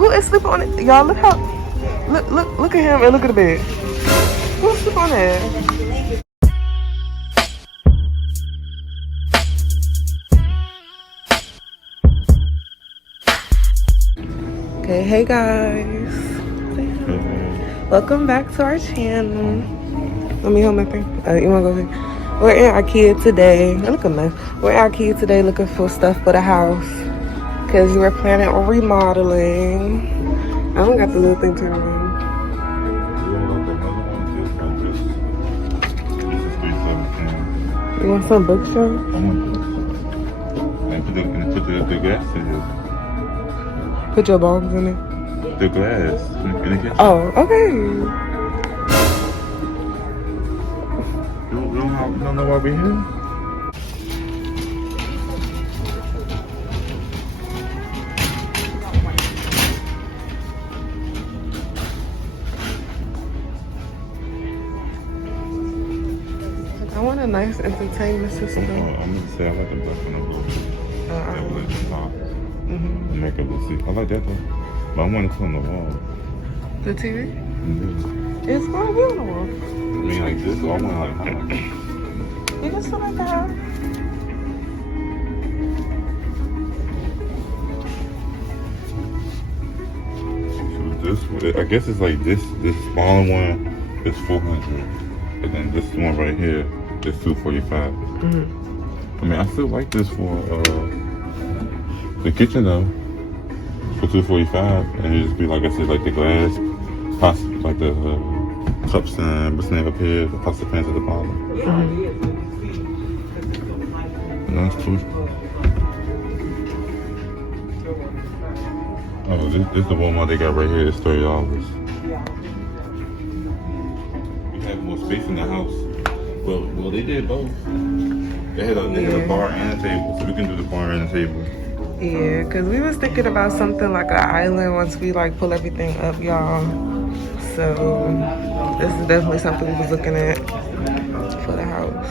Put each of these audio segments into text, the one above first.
Who is sleeping on it? Y'all look how look at him and look at the bed. Who's sleeping on it? Okay, hey guys. Welcome back to our channel. Let me hold my thing. You wanna go ahead? We're in IKEA today. Look at me. We're in IKEA today looking for stuff for the house because we're planning on remodeling. I don't got the little thing turned around. You want some bookshelf? And put the glass in it. Put your bones in it. The glass in the kitchen. Oh, okay. You don't know why we're here? I want a nice entertainment system. I'm gonna say I like the black one. That was the top. The makeover seat. I like that though. But I want to put on the wall. The TV? Mm-hmm. It's gonna be on the wall. I mean like this, or I want like You can sit like that. this one. I guess it's like this smaller one is 400, and then this one right here is 245. I mean, I still like this for the kitchen though. For 245, and it just be like I said, like the glass, pasta, like the cups and what's name up here, the pasta pans at the bottom. No, it's cool. Oh, this is the Walmart they got right here. It's $30. We have more space in the house. Well, they did both. They had a bar and a table, so we can do the bar and the table. Yeah, because we was thinking about something like an island once we like pull everything up, y'all. So this is definitely something we was looking at for the house.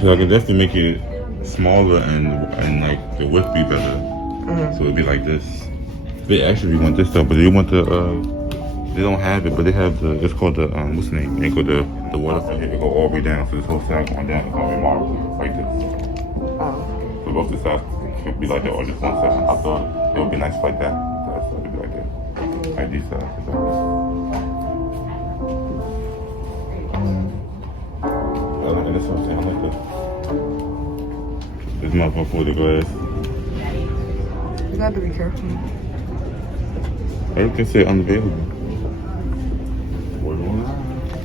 So I could definitely make it smaller and like the width be better. So it'd be like this. They actually want this stuff, but they want the they don't have it, but they have the, it's called the what's the name? They go the waterfall here. It go all the way down, so this whole side going down. It's gonna be marble like this. So both the sides could be like that, or just one side. I thought it would be nice like that. So it'd be like that, like these sides. And this whole thing, I like this. This motherfucker for the glass. You got to be careful. Or you can say unavailable.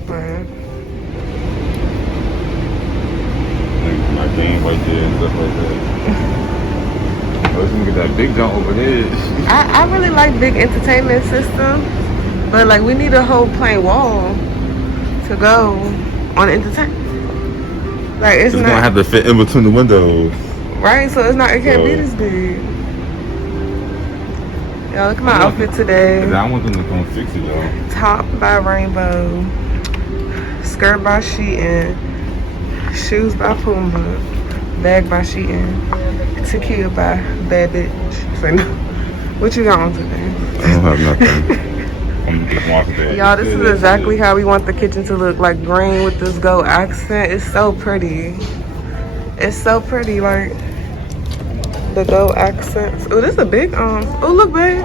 Right. Like my game right there and stuff like that. Let's look at that big jump over here. I really like big entertainment system, but like we need a whole plain wall to go on entertainment. Like it's not gonna have to fit in between the windows. Right, so it's not. It can't be this big. Y'all look at my outfit today. I want them to come fix it though. Top by Rainbow, skirt by Shein, shoes by Puma, bag by Shein, tequila by Bad Bitch. So, what you got on today? I don't have nothing. I'm just watching that. Y'all, this is exactly how we want the kitchen to look. Like green with this gold accent. It's so pretty. It's so pretty, like the gold accents. Oh, this is a big oh look, babe.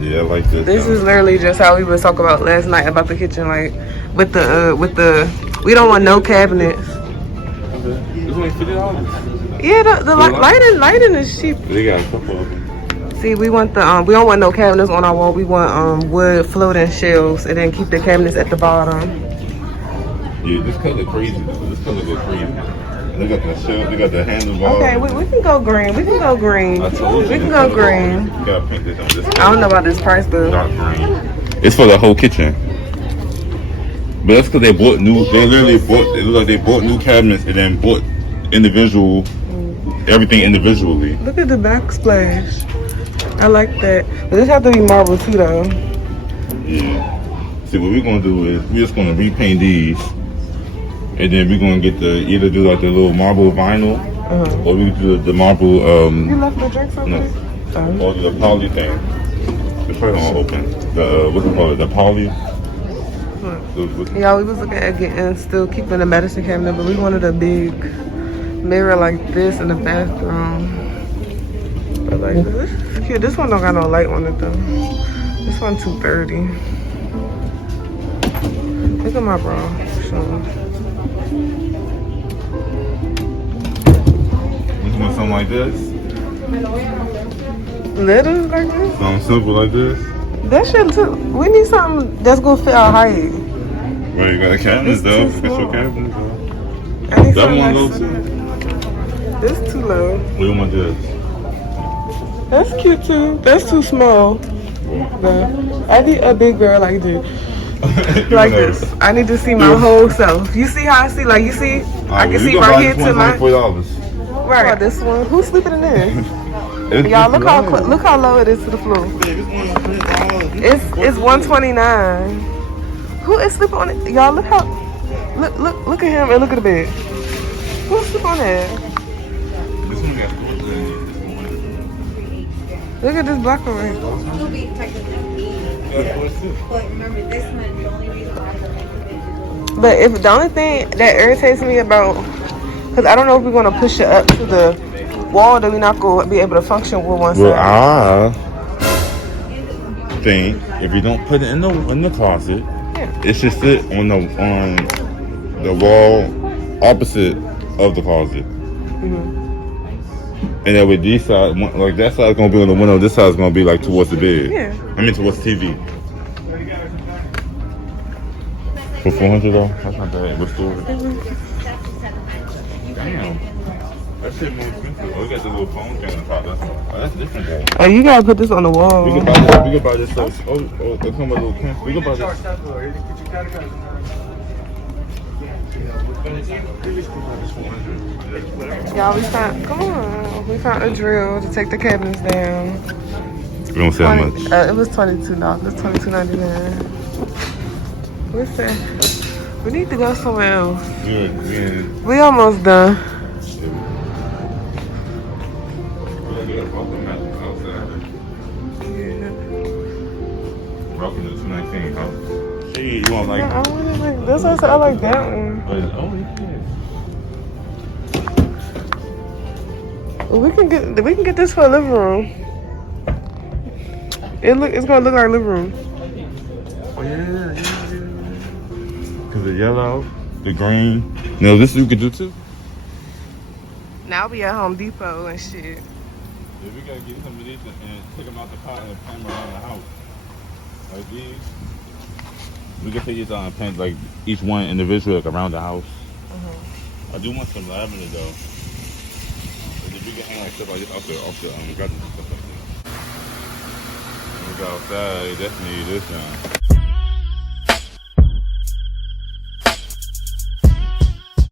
Yeah, I like this. This is literally just how we was talking about last night about the kitchen, like with the we don't want no cabinets. It's only $50. Yeah, the lighting is cheap. They got a couple of them. See, we want the we don't want no cabinets on our wall. We want wood floating shelves, and then keep the cabinets at the bottom. Yeah, this color crazy. This color go crazy. They got the shelf. They got the handlebars. Okay, we can go green. We can go green. I told you. We can go green. You gotta paint this on this. I don't know about this price, but Dark green. It's for the whole kitchen. But that's because they bought new. They literally bought. It look like they bought new cabinets and then bought individual everything individually. Look at the backsplash. I like that. But this have to be marble too, though. Yeah. See, what we're gonna do is we're just gonna repaint these, and then we're gonna get either do like the little marble vinyl, Or we could do the marble. You left the drinks over No. there? Or the poly thing. It's probably gonna open. The what's it called? The poly. Yeah, we was looking at getting, still keeping the medicine cabinet, but we wanted a big mirror like this in the bathroom. But like this is cute. This one don't got no light on it though. This one $230. Look at my bra. So. You want something like this? Little like this? Something simple like this? That shit too. We need something that's gonna fit our height. Well, you got a cabinet It's though. too Get your small. cabinet. I need That something one that's- low too. This too low. We don't want this. That's cute too. That's too small. But I need a big girl like this. Like this. I need to see my whole self. You see how I see? Like you see? I can see right here to my. $24. Right. This one. Who's sleeping in this? Y'all look how low it is to the floor. It's $129. Who is sleeping on it? Y'all look how look at him and look at the bed. Who's sleeping on it? This one got Look at this black one right here. Will be technically, but remember this one, the only reason why the individual. But if the only thing that irritates me about, because I don't know if we're gonna push it up to the wall, that we're not gonna be able to function with one Well, side. I think if you don't put it in the closet, it should sit on the wall opposite of the closet. And that way, these side, like that side is gonna be on the window. This side is gonna be like towards the bed. Yeah. I mean towards the TV. For $400 though, that's not bad. What store? Damn. That shit more expensive. Oh, we got the little phone thing on top. That's different though. Oh, you gotta put this on the wall. We can buy this. Oh, they come with a little pen. We can buy this. Y'all, we found a drill to take the cabinets down. We don't say how much. It was $22. It's $22.99. Listen, we need to go somewhere else. Yeah. We almost done. Welcome to 219 house. Hey, you want like? I really like this. I like that one. We can get this for a living room. It's gonna look like a living room. Oh yeah. Cause the yellow, the green. No, this you could do too. Now we at Home Depot and shit. Yeah, we gotta get some of these and take them out the pot and plant them around the house. Like these. We can take these out and plant like each one individually like around the house. I do want some lavender though. But if we can hang like stuff like this off the gardens and stuff like that. When we go outside, they definitely need this now.